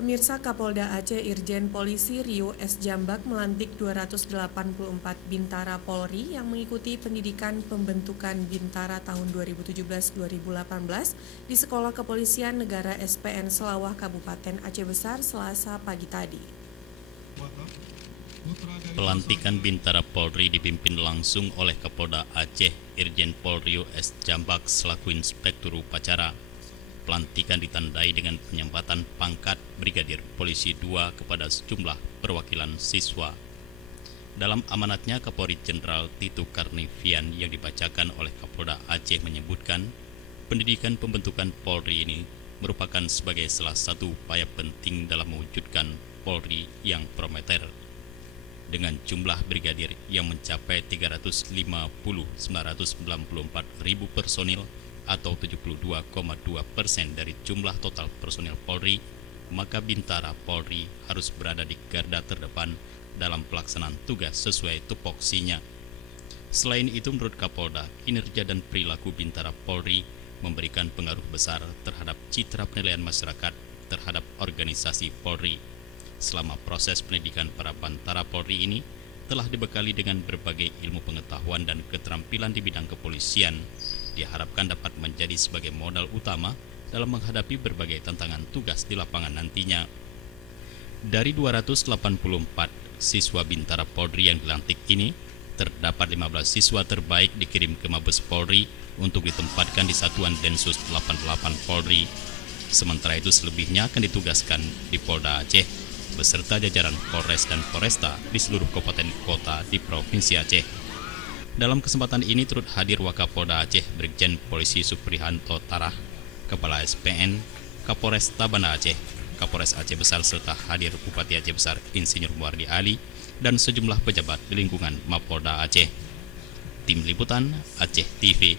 Pemirsa, Kapolda Aceh Irjen Polisi Rio S. Jambak melantik 284 Bintara Polri yang mengikuti pendidikan pembentukan Bintara tahun 2017-2018 di Sekolah Kepolisian Negara SPN Selawah Kabupaten Aceh Besar Selasa pagi tadi. Pelantikan Bintara Polri dipimpin langsung oleh Kapolda Aceh Irjen Pol Rio S. Jambak selaku Inspektur Upacara. Pelantikan ditandai dengan penyempatan pangkat Brigadir Polisi 2 kepada sejumlah perwakilan siswa. Dalam amanatnya, Kapolri Jenderal Tito Karnavian yang dibacakan oleh Kapolda Aceh menyebutkan, pendidikan pembentukan Polri ini merupakan sebagai salah satu upaya penting dalam mewujudkan Polri yang prometer. Dengan jumlah brigadir yang mencapai 350.994.000 personil atau 72,2% dari jumlah total personil Polri, maka Bintara Polri harus berada di garda terdepan dalam pelaksanaan tugas sesuai tupoksinya. Selain itu, menurut Kapolda, kinerja dan perilaku Bintara Polri memberikan pengaruh besar terhadap citra penilaian masyarakat terhadap organisasi Polri. Selama proses pendidikan para Bintara Polri ini telah dibekali dengan berbagai ilmu pengetahuan dan keterampilan di bidang kepolisian, diharapkan dapat menjadi sebagai modal utama dalam menghadapi berbagai tantangan tugas di lapangan nantinya. Dari 284 siswa Bintara Polri yang dilantik ini, terdapat 15 siswa terbaik dikirim ke Mabes Polri untuk ditempatkan di Satuan Densus 88 Polri. Sementara itu selebihnya akan ditugaskan di Polda Aceh beserta jajaran Polres dan Polresta di seluruh kabupaten kota di Provinsi Aceh. Dalam kesempatan ini turut hadir Wakapolda Aceh Brigjen Polisi Suprihanto Tarah, Kepala SPN, Kapolresta Banda Aceh, Kapolres Aceh Besar serta hadir Bupati Aceh Besar Insinyur Muardi Ali dan sejumlah pejabat di lingkungan Mapolda Aceh. Tim Liputan Aceh TV.